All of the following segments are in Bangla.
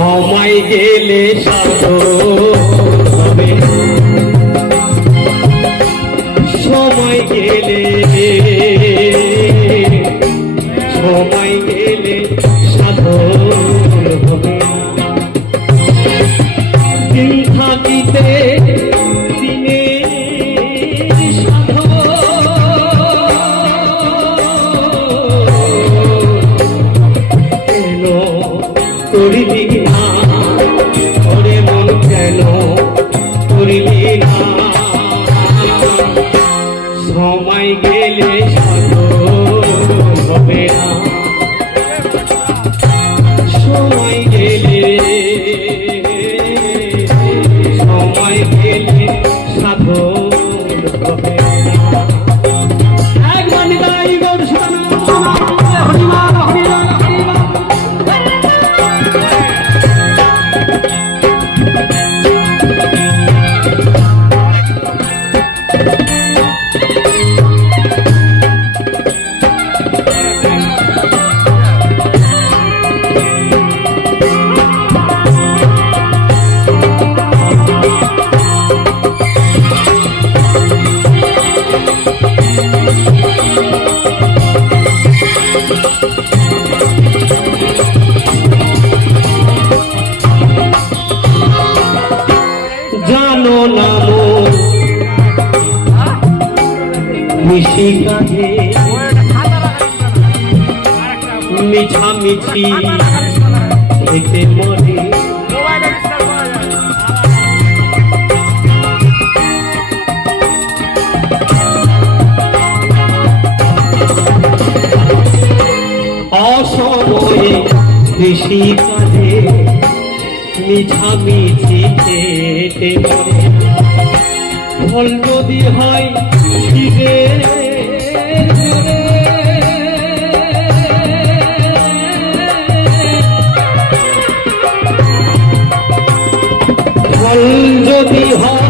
সময় গেলে হবে। সময় গেলে সময় গেলে জানো না মিশি কাঁধে মিছামিছি খেতে মরে অসময়ে কৃষি কাজে মিছামিছি খেতে মরে ফল যদি হয় যদি হয়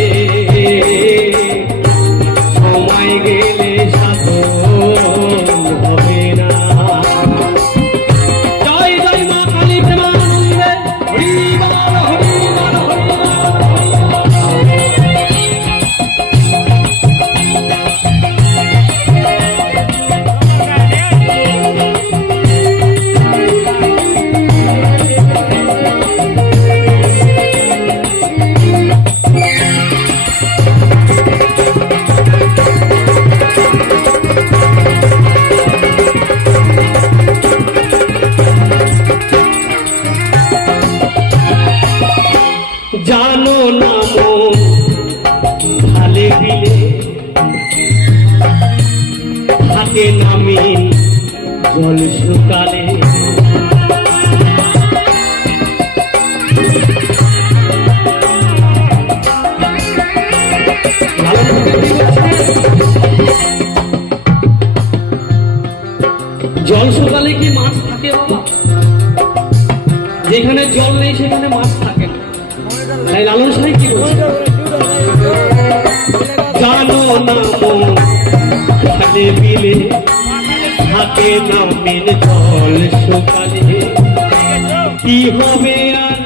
জানো না ঢালে নামিন জল শুকালে জানো না মন খালে বিলে থাকে না মেন জল সকালে কি হবে আর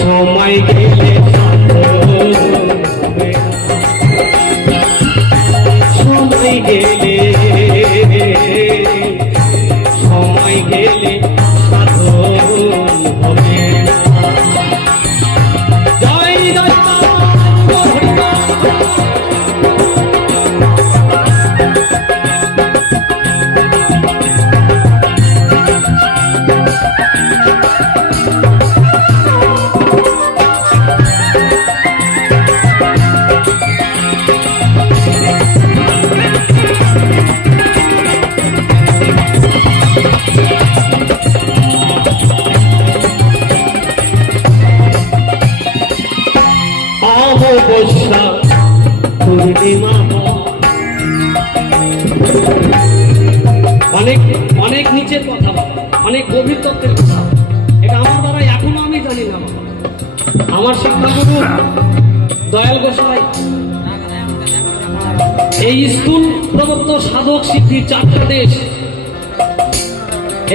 সময় গেলে সময় গেলে সময় গেলে অনেক অনেক নিচের কথা অনেক গভীর তত্ত্বের কথা এটা আমার দ্বারা এখনও আমি জানি না। আমার শিক্ষাগুরু দয়াল গোসাই এই স্কুল প্রদত্ত সাধক সিদ্ধির চারটা দেশ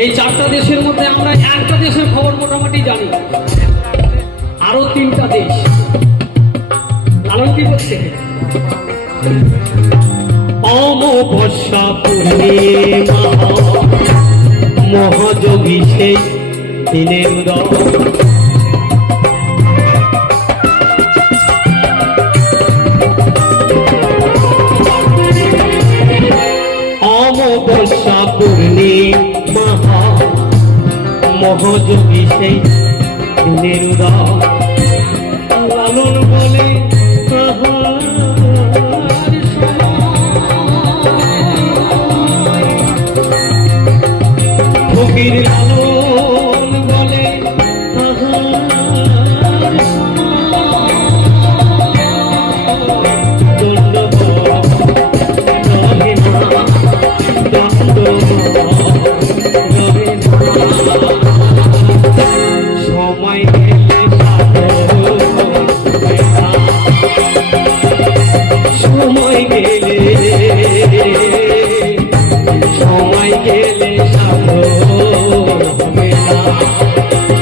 এই চারটা দেশের মধ্যে আমরা একটা দেশের খবর মোটামুটি জানি। আরও তিনটা দেশ। লালন কি করছে অমবস্যা পূর্ণিমা, মহাযোগী সেই দিনের মহাযোগী সেই দিনের উদয় লালন বলে ফকির লালন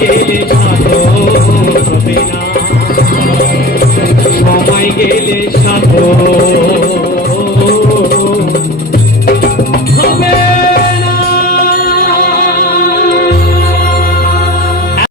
গেলে সাধন হবে না। গেলে সাধন